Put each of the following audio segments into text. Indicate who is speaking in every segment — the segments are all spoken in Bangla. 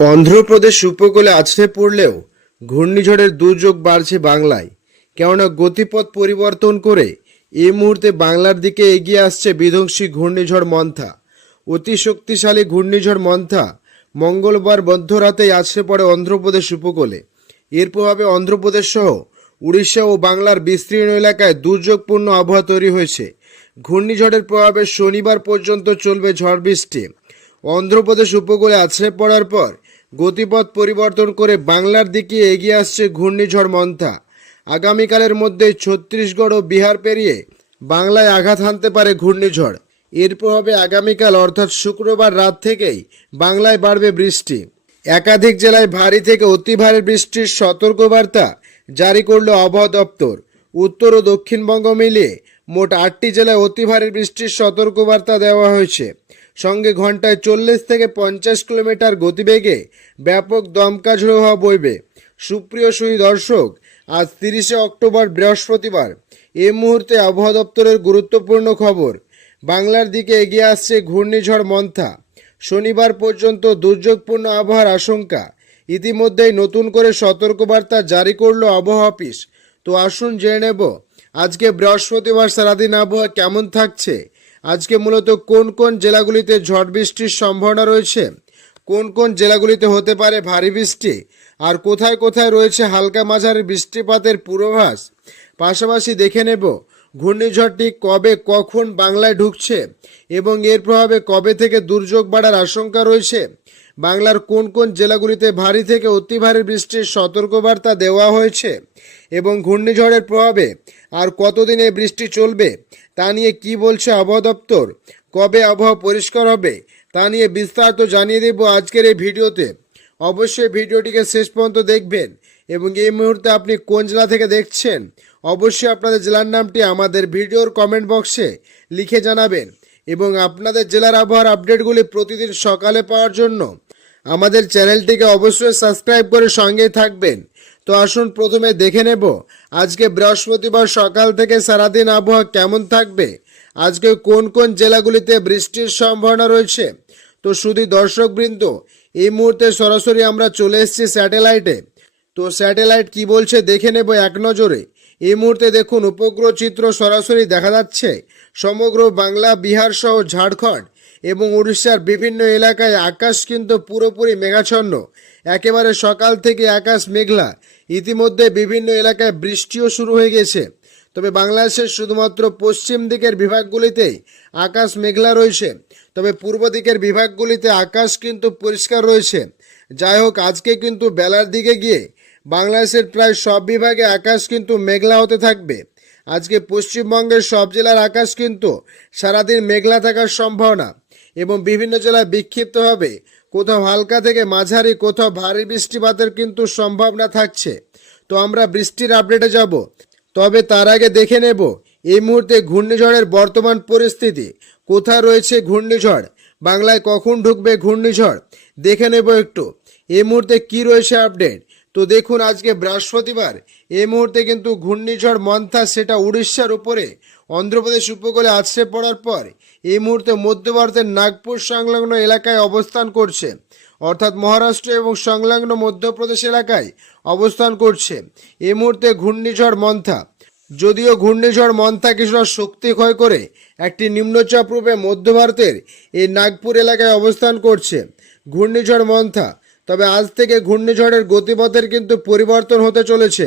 Speaker 1: অন্ধ্রপ্রদেশ উপকূলে আছড়ে পড়লেও ঘূর্ণিঝড়ের দুর্যোগ বাড়ছে বাংলায়। কেননা গতিপথ পরিবর্তন করে এই মুহূর্তে বাংলার দিকে এগিয়ে আসছে বিধ্বংসী ঘূর্ণিঝড় মন্থা। অতি শক্তিশালী ঘূর্ণিঝড় মন্থা মঙ্গলবার মধ্যরাতেই আছড়ে পড়ে অন্ধ্রপ্রদেশ উপকূলে। এর প্রভাবে অন্ধ্রপ্রদেশ সহ উড়িষ্যা ও বাংলার বিস্তীর্ণ এলাকায় দুর্যোগপূর্ণ আবহাওয়া তৈরি হয়েছে। ঘূর্ণিঝড়ের প্রভাবে শনিবার পর্যন্ত চলবে ঝড় বৃষ্টি। অন্ধ্রপ্রদেশ উপকূলে আছড়ে পড়ার পর গতিপথ পরিবর্তন করে বাংলার দিকে এগিয়ে আসছে ঘূর্ণিঝড় মন্থা। আগামীকালের মধ্যে ছত্তিশগড় ও বিহার পেরিয়ে বাংলায় আঘাত হানতে পারে ঘূর্ণিঝড়। এর প্রভাবে আগামীকাল অর্থাৎ শুক্রবার রাত থেকেই বাংলায় বাড়বে বৃষ্টি। একাধিক জেলায় ভারী থেকে অতি ভারী বৃষ্টির সতর্কবার্তা জারি করল আবহাওয়া দপ্তর। উত্তর ও দক্ষিণবঙ্গ মিলিয়ে মোট আটটি জেলায় অতি ভারী বৃষ্টির সতর্কবার্তা দেওয়া হয়েছে। সঙ্গে ঘন্টায় চল্লিশ থেকে পঞ্চাশ কিলোমিটার গতিবেগে ব্যাপক দমকা ঝোড়ো হওয়া বইবে। সুপ্রিয় সুই দর্শক, আজ তিরিশে অক্টোবর বৃহস্পতিবার। এই মুহূর্তে আবহাওয়া দপ্তরের গুরুত্বপূর্ণ খবর। বাংলার দিকে এগিয়ে আসছে ঘূর্ণিঝড় মন্থা। শনিবার পর্যন্ত দুর্যোগপূর্ণ আবহাওয়ার আশঙ্কা। ইতিমধ্যেই নতুন করে সতর্কবার্তা জারি করল আবহাওয়া অফিস। তো আসুন জেনে নেব, আজকে বৃহস্পতিবার সারাদিন আবহাওয়া কেমন থাকছে? আজকে মূলত কোন কোন জেলাগুলিতে ঝড় বৃষ্টির সম্ভাবনা রয়েছে? কোন কোন জেলাগুলিতে হতে পারে ভারী বৃষ্টি? আর কোথায় কোথায় রয়েছে হালকা মাঝারি বৃষ্টিপাতের পূর্বাভাস? পাশাপাশি দেখে নেব, ঘূর্ণিঝড়টি কবে কখন বাংলায় ঢুকছে এবং এর প্রভাবে কবে থেকে দুর্যোগ বাড়ার আশঙ্কা রয়েছে? বাংলার কোন কোন জেলাগুলিতে ভারী থেকে অতি ভারী বৃষ্টির সতর্কবার্তা দেওয়া হয়েছে এবং ঘূর্ণিঝড়ের প্রভাবে আর কতদিন বৃষ্টি চলবে তা নিয়ে কি বলছে আবহাওয়া দপ্তর? কবে আবহাওয়া পরিষ্কার হবে তা নিয়ে বিস্তারিত জানিয়ে দেব আজকের এই ভিডিওতে। অবশ্যই ভিডিওটিকে শেষ পর্যন্ত দেখবেন এবং এই মুহূর্তে আপনি কোন জেলা থেকে দেখছেন, অবশ্যই আপনাদের জেলার নামটি আমাদের ভিডিওর কমেন্ট বক্সে লিখে জানাবেন এবং আপনাদের জেলার আবহাওয়ার আপডেটগুলি প্রতিদিন সকালে পাওয়ার জন্য আমাদের চ্যানেলটিকে অবশ্যই সাবস্ক্রাইব করে সঙ্গেই থাকবেন। তো আসুন প্রথমে দেখে নেব। আজকে বৃহস্পতিবার সকাল থেকে সারাদিন আবহাওয়া কেমন থাকবে? আজকে কোন কোন জেলাগুলিতে বৃষ্টির সম্ভাবনা রয়েছে? তো শুধু দর্শকবৃন্দ, এই মুহূর্তে সরাসরি আমরা চলে এসেছি স্যাটেলাইটে। তো স্যাটেলাইট কি বলছে দেখে নেব এক নজরে। এই মুহূর্তে দেখুন উপগ্রহ চিত্র সরাসরি দেখা যাচ্ছে। সমগ্র বাংলা, বিহার সহ ঝাড়খণ্ড এবং উড়িষ্যার বিভিন্ন এলাকায় আকাশ কিন্তু পুরোপুরি মেঘাচ্ছন্ন। একেবারে সকাল থেকে আকাশ মেঘলা। ইতিমধ্যে বিভিন্ন এলাকায় বৃষ্টিও শুরু হয়ে গেছে। তবে বাংলাদেশের শুধুমাত্র পশ্চিম দিকের বিভাগগুলিতেই আকাশ মেঘলা রয়েছে। তবে পূর্ব দিকের বিভাগগুলিতে আকাশ কিন্তু পরিষ্কার রয়েছে। যাই হোক, আজকে কিন্তু বেলার দিকে গিয়ে বাংলাদেশের প্রায় সব বিভাগে আকাশ কিন্তু মেঘলা হতে থাকবে। আজকে পশ্চিমবঙ্গের সব জেলার আকাশ কিন্তু সারাদিন মেঘলা থাকার সম্ভাবনা এবং বিভিন্ন জেলায় বিক্ষিপ্তভাবে কোথাও হালকা থেকে মাঝারি, কোথাও ভারী বৃষ্টিপাতের কিন্তু সম্ভাবনা থাকছে। তো আমরা বৃষ্টির আপডেটে যাব। তবে তার আগে দেখে নেব, এই মুহূর্তে ঘূর্ণিঝড়ের বর্তমান পরিস্থিতি। কোথায় রয়েছে ঘূর্ণিঝড়? বাংলায় কখন ঢুকবে ঘূর্ণিঝড়? দেখে নেব একটু। এই মুহূর্তে কি রয়েছে আপডেট তো দেখুন, আজকে বৃহস্পতিবার, এই মুহূর্তে কিন্তু ঘূর্ণিঝড় মন্থা, সেটা উড়িষ্যার উপরে অন্ধ্রপ্রদেশ উপকূলে আছড়ে পড়ার পর এই মুহূর্তে মধ্য ভারতের নাগপুর সংলগ্ন এলাকায় অবস্থান করছে। অর্থাৎ মহারাষ্ট্র এবং সংলগ্ন মধ্যপ্রদেশ এলাকায় অবস্থান করছে। এই মুহূর্তে ঘূর্ণিঝড় মন্থা। যদিও ঘূর্ণিঝড় মন্থা কিছুটা শক্তি ক্ষয় করে একটি নিম্নচাপ রূপে মধ্য ভারতের এই নাগপুর এলাকায় অবস্থান করছে। ঘূর্ণিঝড় মন্থা। তবে আজ থেকে ঘূর্ণিঝড়ের গতিপথের কিন্তু পরিবর্তন হতে চলেছে।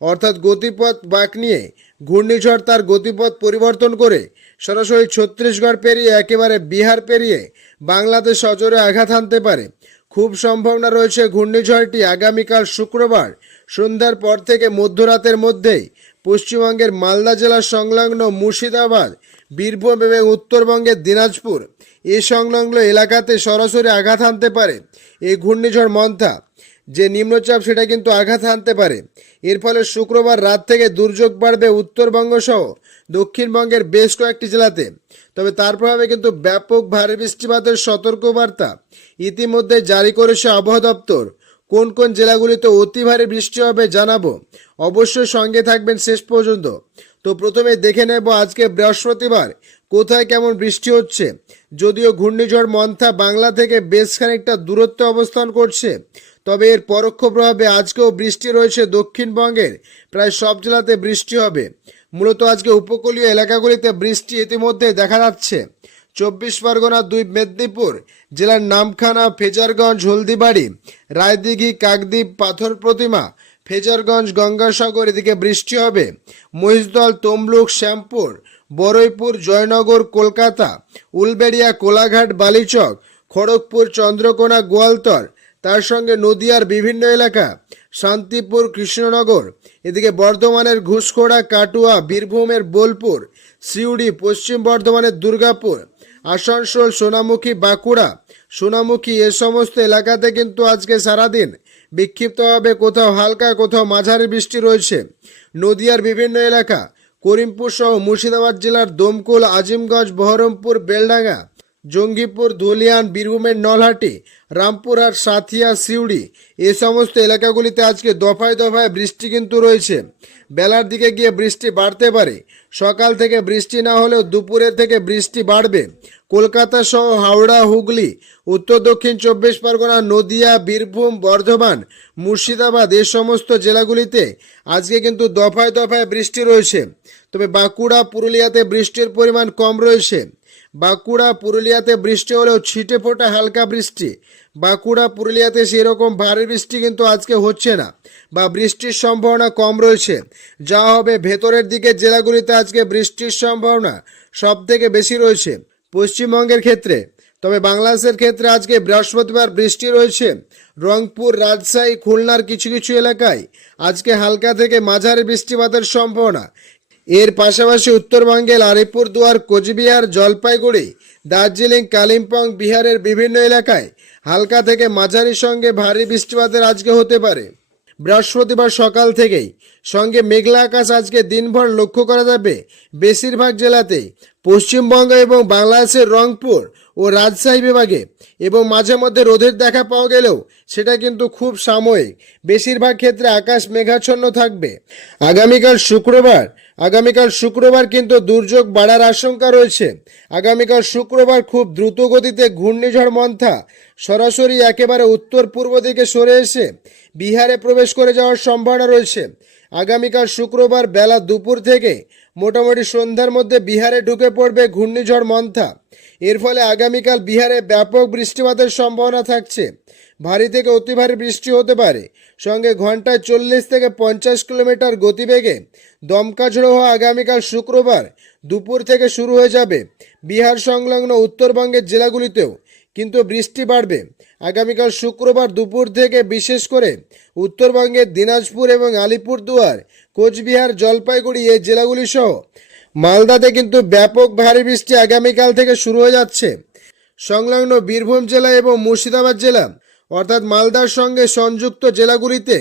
Speaker 1: অর্থাৎ গতিপথ বাঁক নিয়ে ঘূর্ণিঝড় তার গতিপথ পরিবর্তন করে সরাসরি ছত্তিশগড় পেরিয়ে একেবারে বিহার পেরিয়ে বাংলাদেশ অজরে আঘাত হানতে পারে। খুব সম্ভাবনা রয়েছে ঘূর্ণিঝড়টি আগামীকাল শুক্রবার সন্ধ্যার পর থেকে মধ্যরাতের মধ্যেই পশ্চিমবঙ্গের মালদা জেলার সংলগ্ন মুর্শিদাবাদ, বীরভূম এবং উত্তরবঙ্গের দিনাজপুর এ সংলগ্ন এলাকাতে সরাসরি আঘাত হানতে পারে। এই ঘূর্ণিঝড় মন্থা যে নিম্নচাপ সেটা কিন্তু আঘাত হানতে পারে। এর ফলে শুক্রবার রাত থেকে দুর্যোগ বাড়বে উত্তরবঙ্গ সহ দক্ষিণবঙ্গের বেশ কয়েকটি জেলাতে। তবে তার প্রভাবে কিন্তু ব্যাপক ভারী বৃষ্টিপাতের সতর্কবার্তা ইতিমধ্যে জারি করেছে আবহাওয়া দপ্তর। কোন কোন জেলাগুলিতে অতি ভারী বৃষ্টি হবে জানাব। অবশ্যই সঙ্গে থাকবেন শেষ পর্যন্ত। তো প্রথমে দেখে নেব আজকে বৃহস্পতিবার কোথায় কেমন বৃষ্টি হচ্ছে। যদিও ঘূর্ণিঝড় মন্থা বাংলা থেকে বেশ খানিকটা দূরত্বে অবস্থান করছে। তবে এর পরোক্ষ প্রভাবে আজকেও বৃষ্টি রয়েছে দক্ষিণবঙ্গের। প্রায় সব জেলাতে বৃষ্টি হবে। মূলত আজকে উপকূলীয় এলাকাগুলিতে বৃষ্টি ইতিমধ্যে দেখা যাচ্ছে। চব্বিশ পরগনা, দুই মেদিনীপুর জেলার নামখানা ফেজারগঞ্জ, হলদিবাড়ি, রায়দিঘি, কাকদ্বীপ, পাথর প্রতিমা, ফেজারগঞ্জ, গঙ্গাসাগর এদিকে বৃষ্টি হবে। মহিষদল, তমলুক, শ্যামপুর বরৈপুর জয়নগর, কলকাতা, উলবেড়িয়া, কোলাঘাট, বালিচক, খড়গপুর, চন্দ্রকোনা, গোয়ালতর তার সঙ্গে নদিয়ার বিভিন্ন এলাকা, শান্তিপুর, কৃষ্ণনগর, এদিকে বর্ধমানের ঘুষখোড়া, কাটুয়া, বীরভূমের বোলপুর, সিউড়ি, পশ্চিম বর্ধমানের দুর্গাপুর, আসানসোল, সোনামুখী, বাঁকুড়া, সোনামুখী, এ সমস্ত এলাকাতে কিন্তু আজকে সারাদিন বিক্ষিপ্তভাবে কোথাও হালকা, কোথাও মাঝারি বৃষ্টি রয়েছে। নদিয়ার বিভিন্ন এলাকা, করিমপুর সহ মুর্শিদাবাদ জেলার দমকুল, আজিমগঞ্জ, বহরমপুর, বেলডাঙ্গা জঙ্গিপুর, ধুলিয়ান, বীরভূমের নলহাটি রামপুরহাট সাথিয়া, সিউড়ি এ সমস্ত এলাকাগুলিতে আজকে দফায় দফায় বৃষ্টি কিন্তু রয়েছে। বেলার দিকে গিয়ে বৃষ্টি বাড়তে পারে। সকাল থেকে বৃষ্টি না হলেও দুপুরের থেকে বৃষ্টি বাড়বে। কলকাতা সহ হাওড়া, হুগলি, উত্তর দক্ষিণ চব্বিশ পরগনা, নদিয়া, বীরভূম, বর্ধমান, মুর্শিদাবাদ এ সমস্ত জেলাগুলিতে আজকে কিন্তু দফায় দফায় বৃষ্টি রয়েছে। তবে বাঁকুড়া, পুরুলিয়াতে বৃষ্টির পরিমাণ কম রয়েছে। বাঁকুড়া, পুরুলিয়াতে বৃষ্টি হলেও ছিটে ফোটা হালকা বৃষ্টি। বাঁকুড়া, পুরুলিয়াতে সেরকম ভারী বৃষ্টি কিন্তু আজকে হচ্ছে না, বা বৃষ্টির সম্ভাবনা কম রয়েছে। যা হবে ভেতরের দিকে জেলাগুলিতে আজকে বৃষ্টির সম্ভাবনা সব থেকে বেশি রয়েছে, পশ্চিমবঙ্গের ক্ষেত্রে। তবে বাংলাদেশের ক্ষেত্রে আজকে বৃহস্পতিবার বৃষ্টি রয়েছে। রংপুর, রাজশাহী, খুলনার কিছু কিছু এলাকায় আজকে হালকা থেকে মাঝারি বৃষ্টিপাতের সম্ভাবনা। এর পাশাপাশি উত্তরবঙ্গের আলিপুরদুয়ার কোচবিহার, জলপাইগুড়ি, দার্জিলিং, কালিম্পং, বিহারের বিভিন্ন এলাকায় হালকা থেকে মাঝারির সঙ্গে ভারী বৃষ্টিপাতের আজকে হতে পারে। বৃহস্পতিবার সকাল থেকেই সঙ্গে মেঘলা আকাশ আজকে দিনভর লক্ষ্য করা যাবে। বেশিরভাগ জেলাতেই পশ্চিমবঙ্গ এবং বাংলাদেশের রংপুর ও রাজশাহী বিভাগে এবং মাঝে মধ্যে রোদের দেখা পাওয়া গেলেও সেটা কিন্তু খুব সাময়িক। বেশিরভাগ ক্ষেত্রে আকাশ মেঘাচ্ছন্ন থাকবে। আগামীকাল শুক্রবার আগামীকাল শুক্রবার কিন্তু দুর্যোগ বাড়ার আশঙ্কা রয়েছে। আগামীকাল শুক্রবার খুব দ্রুত গতিতে ঘূর্ণিঝড় মন্থা সরাসরি একেবারে উত্তর পূর্ব দিকে সরে এসে বিহারে প্রবেশ করে যাওয়ার সম্ভাবনা রয়েছে। আগামীকাল শুক্রবার বেলা দুপুর থেকে মোটামুটি সন্ধ্যার মধ্যে বিহারে ঢুকে পড়বে ঘূর্ণিঝড় মন্থা। এর ফলে আগামীকাল বিহারে ব্যাপক বৃষ্টিপাতের সম্ভাবনা থাকছে। ভারী থেকে অতি ভারী বৃষ্টি হতে পারে। সঙ্গে ঘন্টায় চল্লিশ থেকে পঞ্চাশ কিলোমিটার গতিবেগে দমকা ঝোড়ো হওয়া আগামীকাল শুক্রবার দুপুর থেকে শুরু হয়ে যাবে। বিহার সংলগ্ন উত্তরবঙ্গের জেলাগুলিতেও কিন্তু বৃষ্টি বাড়বে। আগামীকাল শুক্রবার দুপুর থেকে বিশেষ করে উত্তরবঙ্গের দিনাজপুর এবং আলিপুরদুয়ার, কোচবিহার, জলপাইগুড়ি এই জেলাগুলি সহ মালদাতে কিন্তু ব্যাপক ভারী বৃষ্টি আগামীকাল থেকে শুরু হয়ে যাচ্ছে। সংলগ্ন বীরভূম জেলা এবং মুর্শিদাবাদ জেলা, অর্থাৎ মালদার সঙ্গে সংযুক্ত জেলাগুলিতে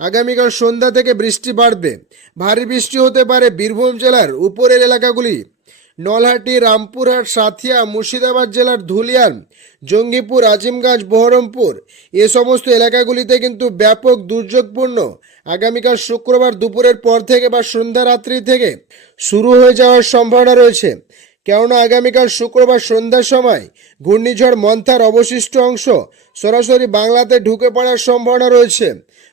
Speaker 1: আগামীকাল সন্ধ্যা থেকে বৃষ্টি বাড়বে। ভারী বৃষ্টি হতে পারে বীরভূম জেলার উপরের এলাকাগুলি। নলহাটি, রামপুরহাট, সাথিয়া, মুর্শিদাবাদ জেলার ধুলিয়ান, জঙ্গিপুর, আজিমগঞ্জ, বহরমপুর, এ সমস্ত এলাকাগুলিতে কিন্তু ব্যাপক দুর্যোগপূর্ণ। আগামীকাল শুক্রবার দুপুরের পর থেকে বা সন্ধ্যা রাত্রি থেকে শুরু হয়ে যাওয়ার সম্ভাবনা রয়েছে। কেননা আগামীকাল শুক্রবার সন্ধ্যার সময় ঘূর্ণিঝড় মন্থার অবশিষ্ট অংশ সরাসরি বাংলাতে ঢুকে পড়ার সম্ভাবনা রয়েছে।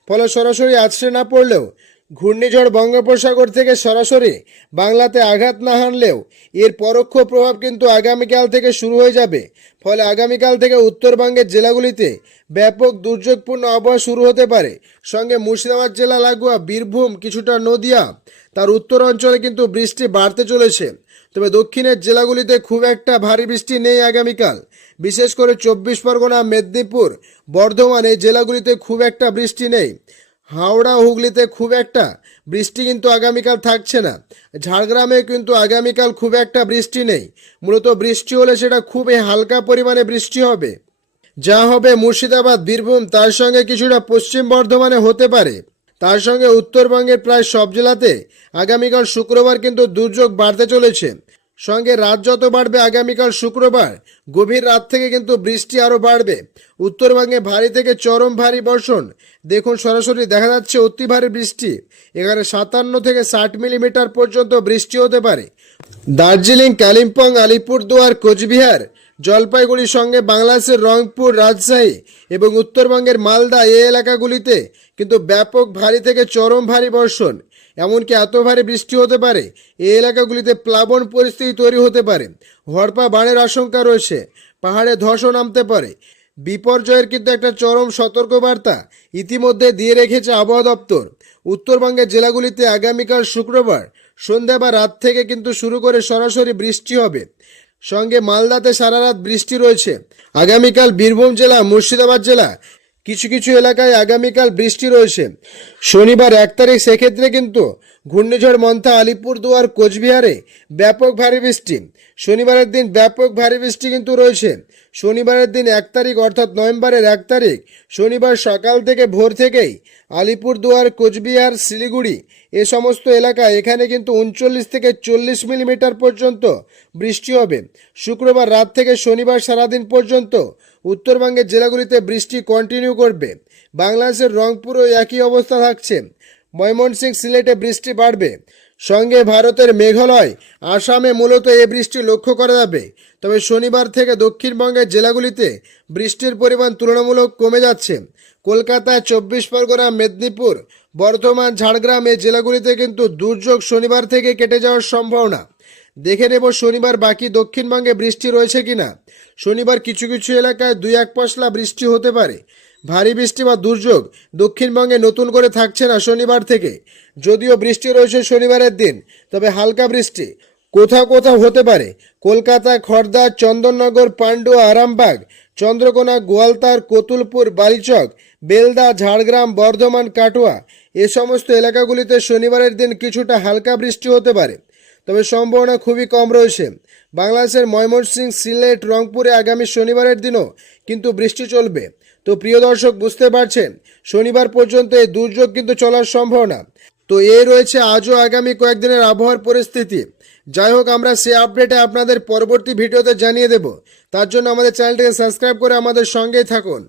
Speaker 1: ফলে সরাসরি আছড়ে না পড়লেও ঘূর্ণিঝড় বঙ্গোপসাগর থেকে সরাসরি বাংলাতে আঘাত না হানলেও এর পরোক্ষ প্রভাব কিন্তু আগামীকাল থেকে শুরু হয়ে যাবে। ফলে আগামীকাল থেকে উত্তরবঙ্গের জেলাগুলিতে ব্যাপক দুর্যোগপূর্ণ আবহাওয়া শুরু হতে পারে। সঙ্গে মুর্শিদাবাদ জেলা লাগোয়া, বীরভূম, কিছুটা নদিয়া, তার উত্তর অঞ্চলে কিন্তু বৃষ্টি বাড়তে চলেছে। তবে দক্ষিণের জেলাগুলিতে খুব একটা ভারী বৃষ্টি নেই আগামীকাল। বিশেষ করে চব্বিশ পরগনা, মেদিনীপুর, বর্ধমান এই জেলাগুলিতে খুব একটা বৃষ্টি নেই। হাওড়া হুগলিতে খুব একটা বৃষ্টি কিন্তু আগামীকাল থাকছে না। ঝাড়গ্রামে কিন্তু আগামীকাল খুব একটা বৃষ্টি নেই। মূলত বৃষ্টি হলে সেটা খুবই হালকা পরিমাণে বৃষ্টি হবে। যা হবে মুর্শিদাবাদ, বীরভূম, তার সঙ্গে কিছুটা পশ্চিম বর্ধমানে হতে পারে। তার সঙ্গে উত্তরবঙ্গের প্রায় সব জেলাতে আগামীকাল শুক্রবার কিন্তু দুর্যোগ বাড়তে চলেছে। সঙ্গে রাত যত বাড়বে আগামীকাল শুক্রবার, গভীর রাত থেকে কিন্তু বৃষ্টি আরও বাড়বে। উত্তরবঙ্গে ভারী থেকে চরম ভারী বর্ষণ। দেখুন সরাসরি দেখা যাচ্ছে অতি ভারী বৃষ্টি। এখানে সাতান্ন থেকে ষাট মিলিমিটার পর্যন্ত বৃষ্টি হতে পারে। দার্জিলিং, কালিম্পং, আলিপুরদুয়ার, কোচবিহার জলপাইগুড়ির সঙ্গে বাংলাদেশের রংপুর, রাজশাহী এবং উত্তরবঙ্গের মালদা এই এলাকাগুলিতে কিন্তু ব্যাপক ভারী থেকে চরম ভারী বর্ষণ। এমনকি এত ভারী বৃষ্টি হতে পারে। এই এলাকাগুলিতে প্লাবন পরিস্থিতি তৈরি হতে পারে। হরপা বানের আশঙ্কা রয়েছে। পাহাড়ে ধসও নামতে পারে। বিপর্যয়ের কিন্তু একটা চরম সতর্কবার্তা ইতিমধ্যে দিয়ে রেখেছে আবহাওয়া দপ্তর। উত্তরবঙ্গের জেলাগুলিতে আগামীকাল শুক্রবার, সন্ধ্যা বা রাত থেকে কিন্তু শুরু করে সরাসরি বৃষ্টি হবে। সঙ্গে মালদাতে সারা রাত বৃষ্টি রয়েছে। আগামীকাল বীরভূম জেলা, মুর্শিদাবাদ জেলা কিছু কিছু এলাকায় আগামীকাল বৃষ্টি রয়েছে। শনিবার এক তারিখ সেক্ষেত্রে কিন্তু ঘূর্ণিঝড় মন্থা আলিপুরদুয়ার কোচবিহারে ব্যাপক ভারী বৃষ্টি। শনিবারের দিন ব্যাপক ভারী বৃষ্টি কিন্তু রয়েছে। শনিবারের দিন এক তারিখ অর্থাৎ নভেম্বরের এক তারিখ, শনিবার সকাল থেকে ভোর থেকেই আলিপুরদুয়ার, কোচবিহার, শিলিগুড়ি এ সমস্ত এলাকায় এখানে কিন্তু উনচল্লিশ থেকে চল্লিশ মিলিমিটার পর্যন্ত বৃষ্টি হবে। শুক্রবার রাত থেকে শনিবার সারাদিন পর্যন্ত উত্তরবঙ্গের জেলাগুলিতে বৃষ্টি কন্টিনিউ করবে। বাংলাদেশের রংপুরও একই অবস্থা থাকছে। ময়মনসিংহ সিলেটে বৃষ্টি বাড়বে। সঙ্গে ভারতের মেঘালয়, আসামে মূলত এ বৃষ্টি লক্ষ্য করা যাবে। তবে শনিবার থেকে দক্ষিণবঙ্গের জেলাগুলিতে বৃষ্টির পরিমাণ তুলনামূলক কমে যাচ্ছে। কলকাতায় চব্বিশ পরগনা, মেদিনীপুর, বর্ধমান, ঝাড়গ্রাম এ জেলাগুলিতে কিন্তু দুর্যোগ শনিবার থেকে কেটে যাওয়ার সম্ভাবনা। দেখে নেব শনিবার বাকি দক্ষিণবঙ্গে বৃষ্টি রয়েছে কিনা। শনিবার কিছু কিছু এলাকায় দুই এক পশলা বৃষ্টি হতে পারে। ভারী বৃষ্টি বা দুর্যোগ দক্ষিণবঙ্গে নতুন করে থাকছে না শনিবার থেকে। যদিও বৃষ্টি রয়েছে শনিবারের দিন, তবে হালকা বৃষ্টি কোথাও কোথাও হতে পারে। কলকাতা খড়দা চন্দননগর, পান্ডুয়া, আরামবাগ, চন্দ্রকোনা, গোয়ালতার, কতুলপুর, বালিচক, বেলদা, ঝাড়গ্রাম, বর্ধমান, কাটোয়া, এ সমস্ত এলাকাগুলিতে শনিবারের দিন কিছুটা হালকা বৃষ্টি হতে পারে। তবে সম্ভাবনা খুবই কম রয়েছে। বাংলাদেশের ময়মনসিংহ, সিলেট, রংপুরে আগামী শনিবারের দিনও কিন্তু বৃষ্টি চলবে। তো প্রিয় দর্শক, বুঝতে পারছেন, শনিবার পর্যন্ত এই দুর্যোগ কিন্তু চলার সম্ভাবনা। তো এই রয়েছে আজও আগামী কয়েকদিনের আবহাওয়ার পরিস্থিতি। যাই হোক, আমরা সে আপডেটে আপনাদের পরবর্তী ভিডিওতে জানিয়ে দেব। তার জন্য আমাদের চ্যানেলটিকে সাবস্ক্রাইব করে আমাদের সঙ্গেই থাকুন।